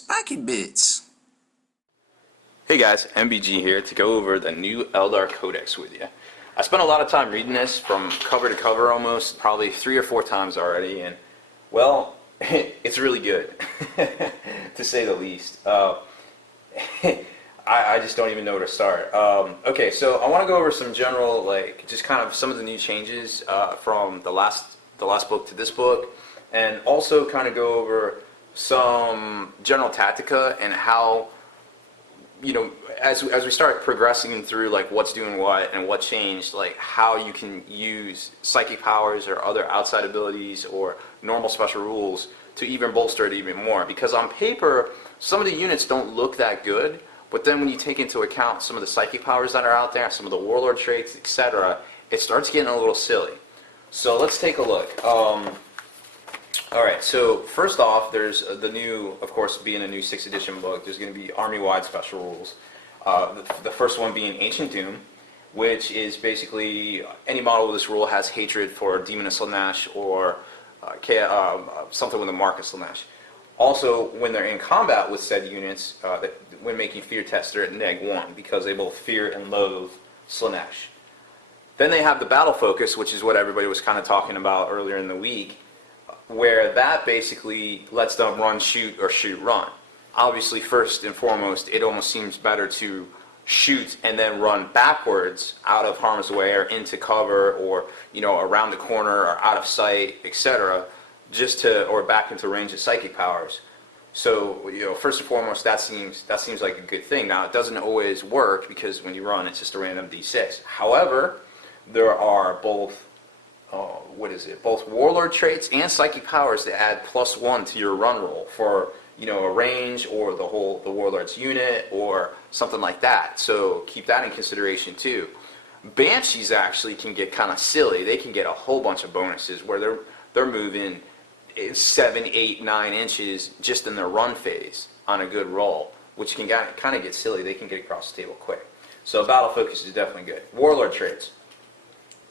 Spiky Bits. Hey guys, MBG here to go over the new Eldar Codex with you. I spent a lot of time reading this from cover to cover almost, probably 3 or 4 times already, and well, it's really good, to say the least. I just don't even know where to start. Okay, so I want to go over some general, just kind of some of the new changes from the last book to this book, and also kind of go over some general tactica and how, you know, as we start progressing through like what's doing what and what changed, like how you can use psychic powers or other outside abilities or normal special rules to even bolster it even more. Because on paper, some of the units don't look that good, but then when you take into account some of the psychic powers that are out there, some of the warlord traits, etc., it starts getting a little silly. So let's take a look. Alright, so first off, there's the new, of course, being a new 6th edition book, there's going to be army-wide special rules. The first one being Ancient Doom, which is basically any model with this rule has hatred for Demon of Slaanesh or something with a mark of Slaanesh. Also, when they're in combat with said units, when making fear tests, they're at -1 because they both fear and loathe Slaanesh. Then they have the battle focus, which is what everybody was kind of talking about earlier in the week, where that basically lets them run, shoot, or shoot, run. Obviously, first and foremost, it almost seems better to shoot and then run backwards out of harm's way or into cover or, you know, around the corner or out of sight, etc., or back into range of psychic powers. So, you know, first and foremost, that seems like a good thing. Now, it doesn't always work because when you run, it's just a random d6. However, there are both both warlord traits and psychic powers that add +1 to your run roll for, you know, a range or the warlord's unit or something like that. So keep that in consideration too. Banshees actually can get kind of silly. They can get a whole bunch of bonuses where they're moving 7, 8, 9 inches just in their run phase on a good roll, which can kind of get silly. They can get across the table quick. So battle focus is definitely good. Warlord traits.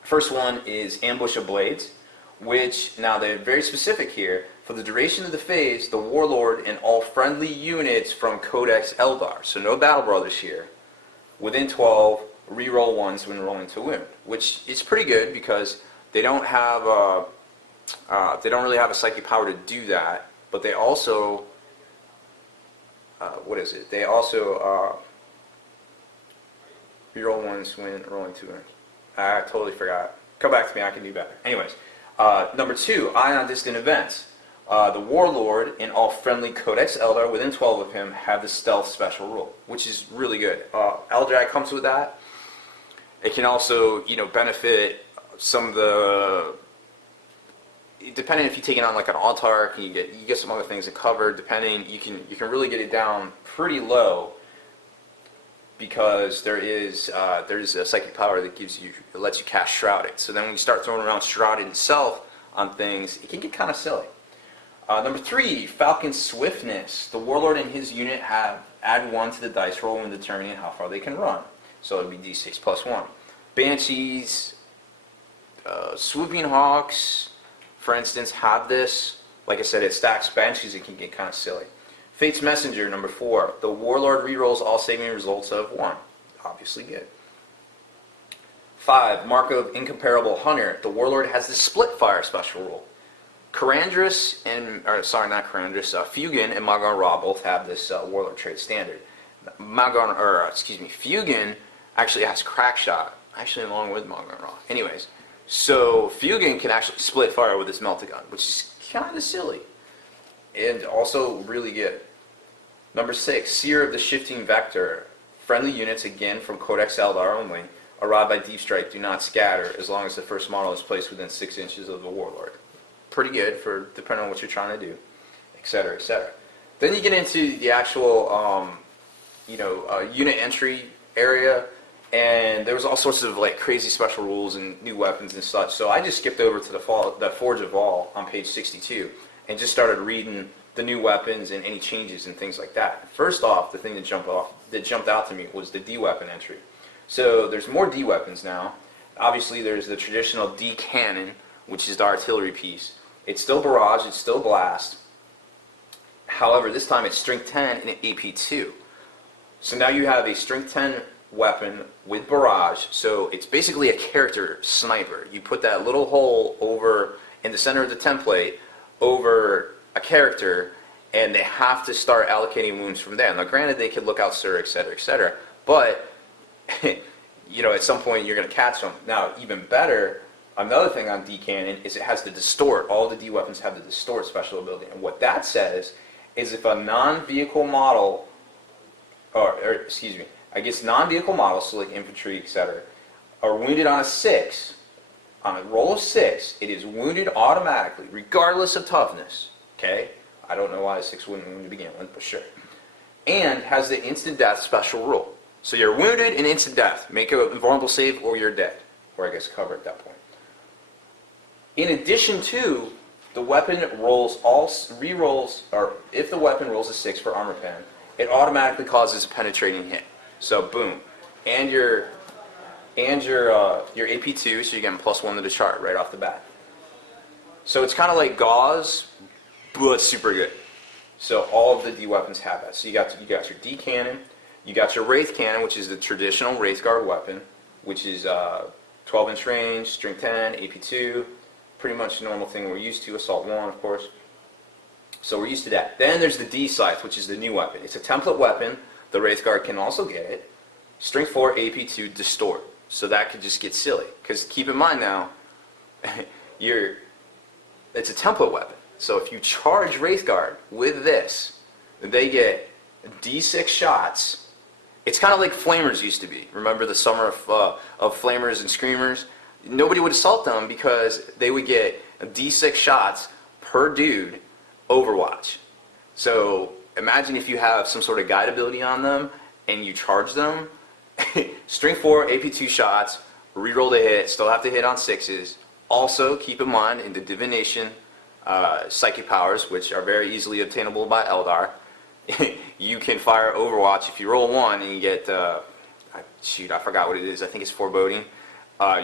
First one is Ambush of Blades, which, now they're very specific here. For the duration of the phase, the Warlord and all friendly units from Codex Eldar, so no Battle Brothers here, within 12, reroll 1s when rolling to wound, which is pretty good because they don't have they don't really have a psychic power to do that, but they also They also reroll 1s when rolling to wound. I totally forgot. Come back to me, I can do better. Anyways, number 2, Eye on Distant Events. The Warlord and all friendly Codex Eldar within 12 of him have the Stealth special rule, which is really good. Eldar comes with that. It can also, you know, benefit some of the, depending if you take it on like an Autarch and you get some other things that cover. Depending, you can really get it down pretty low, because there's a psychic power that lets you cast Shrouded. So then when you start throwing around Shrouded itself on things, it can get kind of silly. Number 3, Falcon Swiftness. The Warlord and his unit add 1 to the dice roll when determining how far they can run. So it would be d6 +1. Banshees, Swooping Hawks, for instance, have this. Like I said, it stacks Banshees. It can get kind of silly. Fate's Messenger, number 4. The Warlord rerolls all saving results of 1. Obviously good. 5. Mark of Incomparable Hunter. The Warlord has the Split Fire special rule. Fugin and Magon Ra both have this Warlord trait standard. Fugin actually has Crack Shot, actually along with Magon Ra. Anyways, so Fugin can actually split fire with his Meltagun, which is kind of silly, and also really good. Number 6, Seer of the Shifting Vector. Friendly units, again from Codex Eldar only, arrived by Deep Strike do not scatter as long as the first model is placed within 6 inches of the Warlord. Pretty good for depending on what you're trying to do, etc., etc. Then you get into the actual, unit entry area, and there was all sorts of like crazy special rules and new weapons and such. So I just skipped over to the Forge of All on page 62 and just started reading the new weapons and any changes and things like that. First off, the thing that jumped out to me was the D weapon entry. So there's more D weapons now. Obviously, there's the traditional D cannon, which is the artillery piece. It's still barrage, it's still blast, However, this time it's strength 10 and an AP2. So now you have a strength 10 weapon with barrage. So it's basically a character sniper. You put that little hole over in the center of the template over a character, and they have to start allocating wounds from there. Now, granted, they could look out, sir, etc., but you know, at some point you're going to catch them. Now, even better, another thing on D cannon is it has the distort. All the D weapons have the distort special ability, and what that says is if a non-vehicle model, or excuse me, I guess non-vehicle models, so like infantry, etc., are wounded on a 6, on a roll of 6, it is wounded automatically, regardless of toughness. Okay? I don't know why a 6 wouldn't wound to begin with, but sure. And has the instant death special rule. So you're wounded and instant death. Make an invulnerable save or you're dead. Or I guess cover at that point. In addition to, the weapon rolls re-rolls, or if the weapon rolls a 6 for armor pen, it automatically causes a penetrating hit. So boom. And your AP2, so you get +1 to the chart right off the bat. So it's kind of like gauze, but super good. So all of the D weapons have that. So you got your D cannon, you got your Wraith cannon, which is the traditional Wraith Guard weapon, which is 12-inch range, strength 10, AP2, pretty much the normal thing we're used to, assault 1, of course. So we're used to that. Then there's the D scythe, which is the new weapon. It's a template weapon. The Wraith Guard can also get it. Strength 4, AP2, distort. So that could just get silly. Because keep in mind now, it's a template weapon. So if you charge Wraith Guard with this, they get D6 shots. It's kind of like Flamers used to be. Remember the summer of Flamers and Screamers? Nobody would assault them because they would get D6 shots per dude Overwatch. So imagine if you have some sort of guide ability on them and you charge them. Strength 4, AP2 shots, reroll the hit, still have to hit on 6s. Also, keep in mind, in the Divination psychic powers, which are very easily obtainable by Eldar, you can fire Overwatch. If you roll 1 and you get, shoot, I forgot what it is, I think it's Foreboding,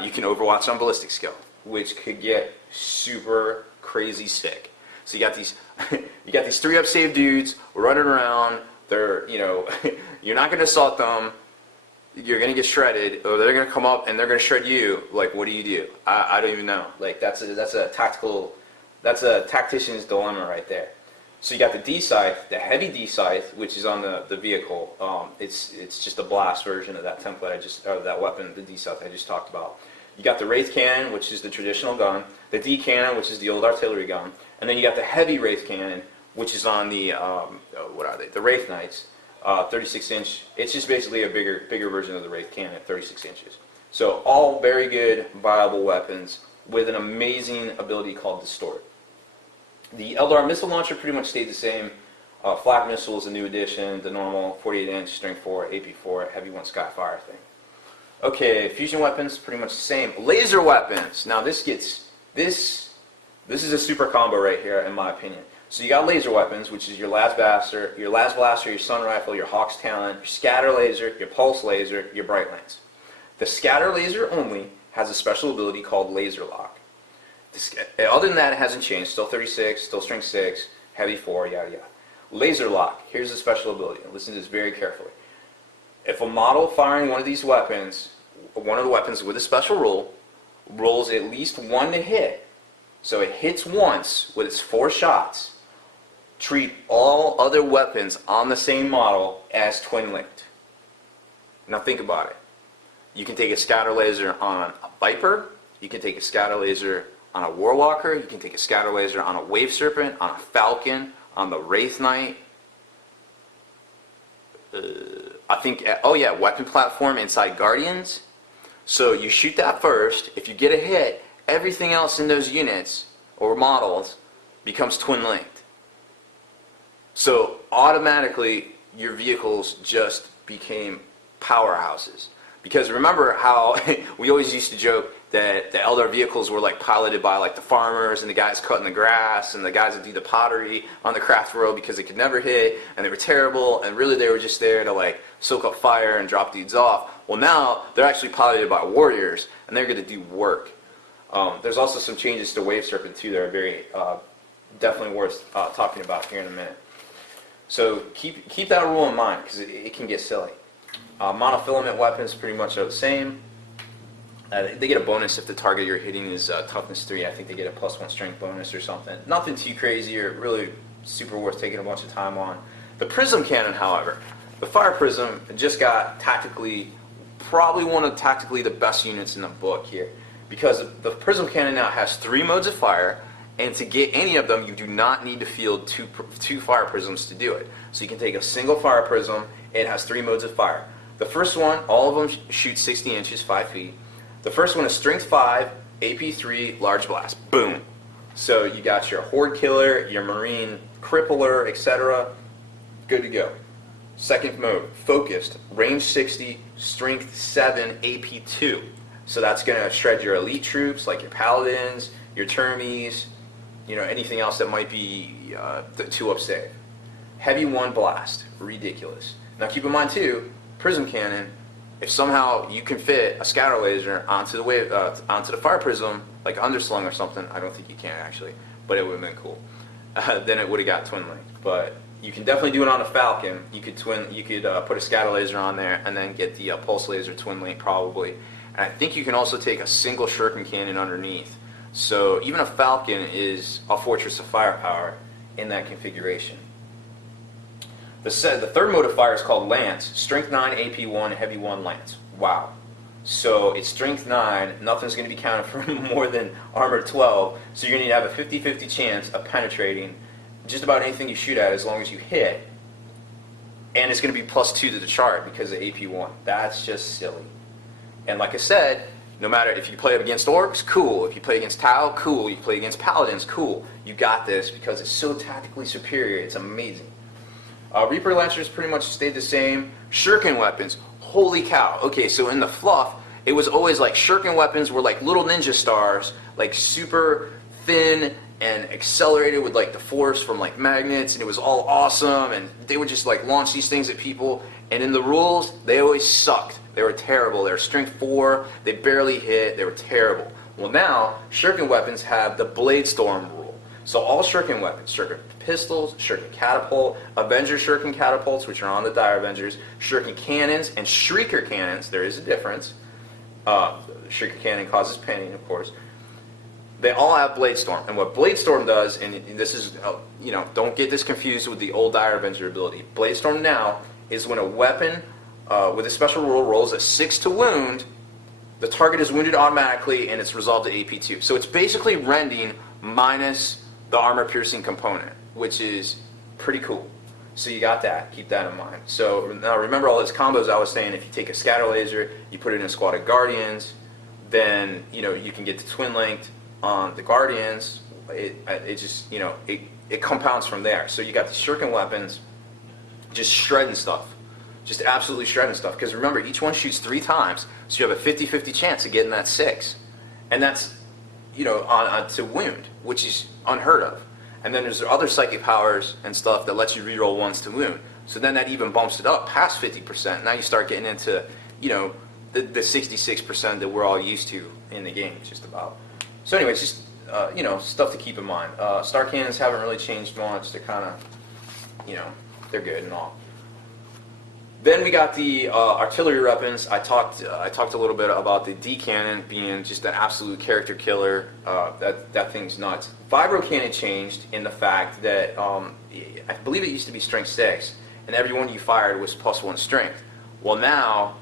you can Overwatch on Ballistic Skill, which could get super crazy sick. So you got these 3-up save dudes running around, they're, you know, you're not going to assault them, you're going to get shredded, or they're going to come up and they're going to shred you. Like, what do you do? I don't even know. Like, that's a tactician's dilemma right there. So you got the D scythe, the heavy D scythe, which is on the vehicle. It's just a blast version of that template that weapon, the D scythe I just talked about. You got the Wraith cannon, which is the traditional gun, the D cannon, which is the old artillery gun, and then you got the heavy Wraith cannon, which is on the what are they? The Wraith Knights. 36-inch. It's just basically a bigger version of the Wraith cannon at 36 inches. So all very good, viable weapons with an amazing ability called Distort. The Eldar missile launcher pretty much stayed the same. Flak missile is a new addition. The normal 48-inch, strength 4, AP4, heavy 1 Skyfire thing. Okay, fusion weapons pretty much the same. Laser weapons. Now this is a super combo right here in my opinion. So you got laser weapons, which is your Las Blaster, your Sun Rifle, your Hawk's Talon, your Scatter Laser, your Pulse Laser, your Bright Lance. The Scatter Laser only has a special ability called Laser Lock. Other than that, it hasn't changed. Still 36, still strength 6, heavy 4, yada yada. Laser Lock, here's the special ability. And listen to this very carefully. If a model firing one of these weapons, one of the weapons with a special rule, rolls at least 1 to hit, so it hits once with its 4 shots, treat all other weapons on the same model as twin-linked. Now think about it. You can take a scatter laser on a Viper, you can take a scatter laser on a Warwalker, you can take a scatter laser on a Wave Serpent, on a Falcon, on the Wraith Knight. I think, oh yeah, weapon platform inside Guardians. So you shoot that first, if you get a hit, everything else in those units or models becomes twin-linked. So automatically your vehicles just became powerhouses. Because remember how we always used to joke that the Eldar vehicles were like piloted by like the farmers and the guys cutting the grass and the guys that do the pottery on the craft world because they could never hit and they were terrible and really they were just there to like soak up fire and drop dudes off. Well now they're actually piloted by warriors and they're going to do work. There's also some changes to Wave Serpent too that are very definitely worth talking about here in a minute. So keep that rule in mind because it can get silly. Monofilament weapons pretty much are the same. They get a bonus if the target you're hitting is toughness 3. I think they get a +1 strength bonus or something. Nothing too crazy or really super worth taking a bunch of time on. The prism cannon, however, the fire prism just got tactically, probably one of tactically the best units in the book here, because the prism cannon now has 3 modes of fire, and to get any of them you do not need to field two fire prisms to do it. So you can take a single fire prism. It has 3 modes of fire. The first one, all of them shoot 60 inches, 5 feet. The first one is strength 5, AP 3, large blast. Boom. So you got your horde killer, your marine crippler, etc. Good to go. Second mode, focused, range 60, strength 7, AP 2. So that's going to shred your elite troops like your paladins, your termies, anything else that might be 2-up save. Heavy 1 blast, ridiculous. Now keep in mind too, prism cannon, if somehow you can fit a scatter laser onto the fire prism, like underslung or something, I don't think you can actually, but it would have been cool. Then it would have got twin linked. But you can definitely do it on a Falcon. You could put a scatter laser on there and then get the pulse laser twin link probably. And I think you can also take a single shuriken cannon underneath. So even a Falcon is a fortress of firepower in that configuration. The third mode of fire is called Lance. Strength 9, AP 1, Heavy 1 Lance. Wow. So it's Strength 9. Nothing's going to be counted for more than Armor 12. So you're going to have a 50-50 chance of penetrating just about anything you shoot at as long as you hit. And it's going to be +2 to the chart because of AP 1. That's just silly. And like I said, no matter if you play against orcs, cool. If you play against Tau, cool. You play against paladins, cool. You got this because it's so tactically superior. It's amazing. Reaper Lancers pretty much stayed the same. Shuriken weapons, holy cow. Okay, so in the fluff, it was always like shuriken weapons were like little ninja stars, like super thin and accelerated with like the force from like magnets, and it was all awesome, and they would just like launch these things at people. And in the rules, they always sucked. They were terrible. They were strength 4, they barely hit, they were terrible. Well now, shuriken weapons have the Blade Storm rule. So all shuriken weapons, shuriken pistols, shuriken catapult, Avenger shuriken catapults, which are on the Dire Avengers, shuriken cannons, and shrieker cannons, there is a difference. Shrieker cannon causes pain, of course. They all have Blade Storm. And what Blade Storm does, and this is, don't get this confused with the old Dire Avenger ability. Blade Storm now is when a weapon with a special rule rolls a 6 to wound, the target is wounded automatically and it's resolved to AP2. So it's basically rending minus the armor piercing component, which is pretty cool. So you got that, keep that in mind. So now remember all those combos I was saying. If you take a scatter laser, you put it in a squad of Guardians, then you can get the twin linked on the Guardians. It just it compounds from there. So you got the shuriken weapons just shredding stuff. Just absolutely shredding stuff. Because remember, each one shoots 3 times, so you have a 50-50 chance of getting that 6. And that's, to wound, which is unheard of. And then there's other psychic powers and stuff that lets you reroll 1s to wound. So then that even bumps it up past 50%. Now you start getting into, the 66% that we're all used to in the game, just about. So anyways, just, stuff to keep in mind. Star cannons haven't really changed much. They're kind of, they're good and all. Then we got the artillery weapons. I talked a little bit about the D cannon being just an absolute character killer. That thing's nuts. Vibro cannon changed in the fact that I believe it used to be strength 6, and every one you fired was +1 strength. Well now,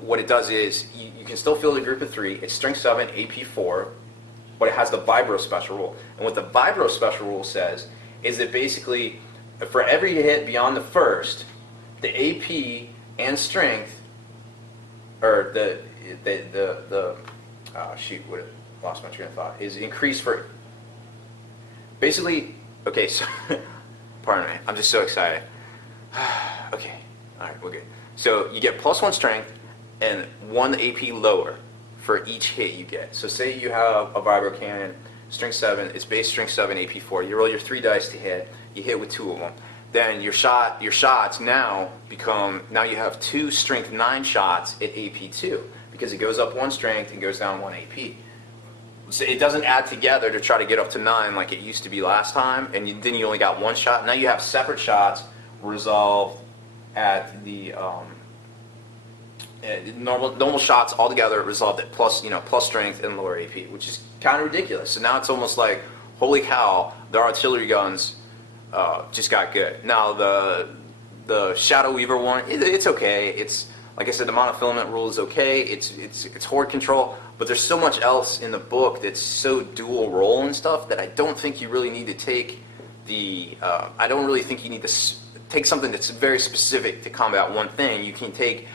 what it does is you can still field a group of 3. It's strength 7, AP 4, but it has the vibro special rule. And what the vibro special rule says is that basically, for every hit beyond the first, the AP and strength, or lost my train of thought, is increased for, basically, okay, so, pardon me, I'm just so excited. Okay, alright, we're good. So you get +1 strength and 1 AP lower for each hit you get. So say you have a vibro cannon, strength 7, it's base strength 7, AP 4. You roll your 3 dice to hit, you hit with 2 of them. Then your shots now you have 2 strength 9 shots at AP 2 because it goes up 1 strength and goes down 1 AP. So it doesn't add together to try to get up to 9 like it used to be last time, and then you only got one shot. Now you have separate shots resolved at the normal shots all together resolved at plus plus strength and lower AP, which is kind of ridiculous. So now it's almost like, holy cow, their artillery guns just got good. Now the Shadow Weaver one, it's okay. It's like I said, the monofilament rule is okay. It's horde control, but there's so much else in the book that's so dual role and stuff that I don't think you really need to take the. I don't really think you need to take something that's very specific to combat one thing. You can take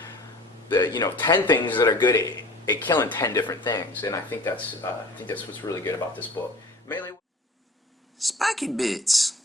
the 10 things that are good at killing 10 different things, and I think that's what's really good about this book. Mainly, Spiky Bits.